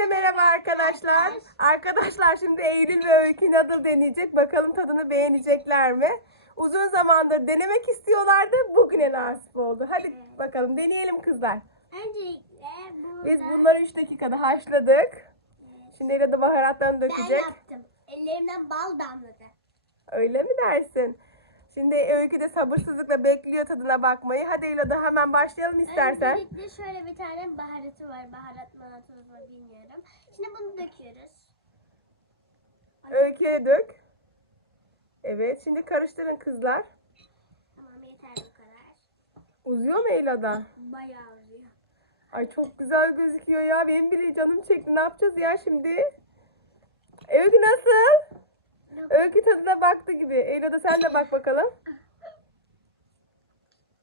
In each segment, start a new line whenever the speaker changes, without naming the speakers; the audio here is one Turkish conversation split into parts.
Hepinize merhaba arkadaşlar. Arkadaşlar şimdi Eylül ve Öykü Noodle deneyecek. Bakalım tadını beğenecekler mi? Uzun zamandır denemek istiyorlardı. Bugüne nasip oldu. Hadi bakalım deneyelim kızlar.
Öncelikle burada
Biz bunları 3 dakikada haşladık. Şimdi Ela da baharatlarını
ben
dökecek.
yaptım. Ellerimden bal damladı.
Öyle mi dersin? Şimdi Öykü de sabırsızlıkla bekliyor tadına bakmayı. Hadi Ela da hemen başlayalım istersen.
Öncelikle şöyle bir tane baharatı var. Baharat manatımız var bilmiyorum. Şimdi bunu döküyoruz.
Öyküye dök. Evet şimdi karıştırın kızlar.
Tamam yeter bu kadar.
Uzuyor mu Ela'da?
Bayağı uzuyor.
Ay çok güzel gözüküyor ya. Benim bile canım çekti. Ne yapacağız ya şimdi? Öykü nasıl? Öykü tadına baktı gibi. Ela da sen de bak bakalım.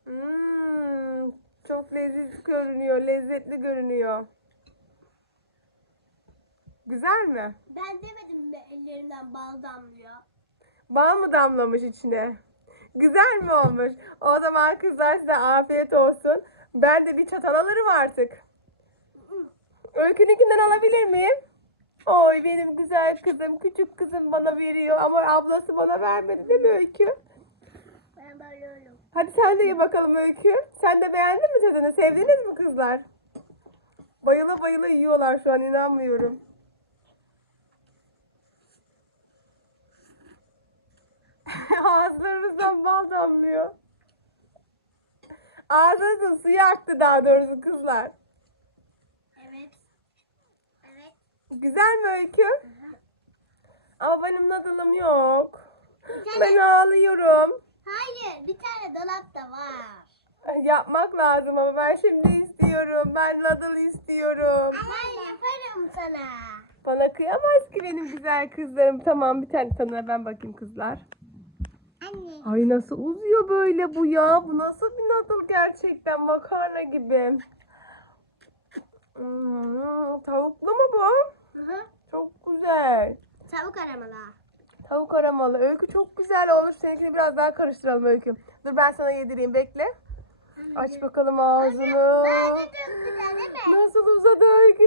Hmm, çok lezzetli görünüyor. Lezzetli görünüyor. Güzel mi?
Ben demedim mi ellerimden bal damlıyor.
Bal mı damlamış içine? Güzel mi olmuş? O zaman kızlar size afiyet olsun. Ben de bir çatal alırım artık. Öykününkinden alabilir miyim? Oy benim güzel kızım, küçük kızım bana veriyor ama ablası bana vermedi değil mi Öykü?
Ben böyle öyle.
Hadi sen de ye bakalım Öykü. Sen de beğendin mi tadını? Sevdiniz mi kızlar? Bayıla bayıla yiyorlar şu an inanmıyorum. Ağızlarınızdan bal damlıyor. Ağzınızın suyu aktı daha doğrusu kızlar.
Evet. Evet.
Güzel mi Öykü? Ama benim nadılım yok.
tane-
Ben ağlıyorum.
Hayır bir tane dolapta var.
Yapmak lazım ama ben şimdi istiyorum. Ben nadıl istiyorum.
Ben yaparım sana.
Bana kıyamaz ki benim güzel kızlarım. Tamam bir tane tadına ben bakayım kızlar. Ay nasıl uzuyor böyle bu ya? Bu nasıl bir nadıl gerçekten makarna gibi. Hmm, tavuklu mu bu?
Hı hı.
Çok güzel.
Tavuk aramalı.
Tavuk aramalı. Öykü çok güzel olmuş. Seninkini biraz daha karıştıralım Öykü. Dur ben sana yedireyim bekle. Aç bakalım ağzını.
Ben de çok güzel değil mi?
Nasıl uzadı Öykü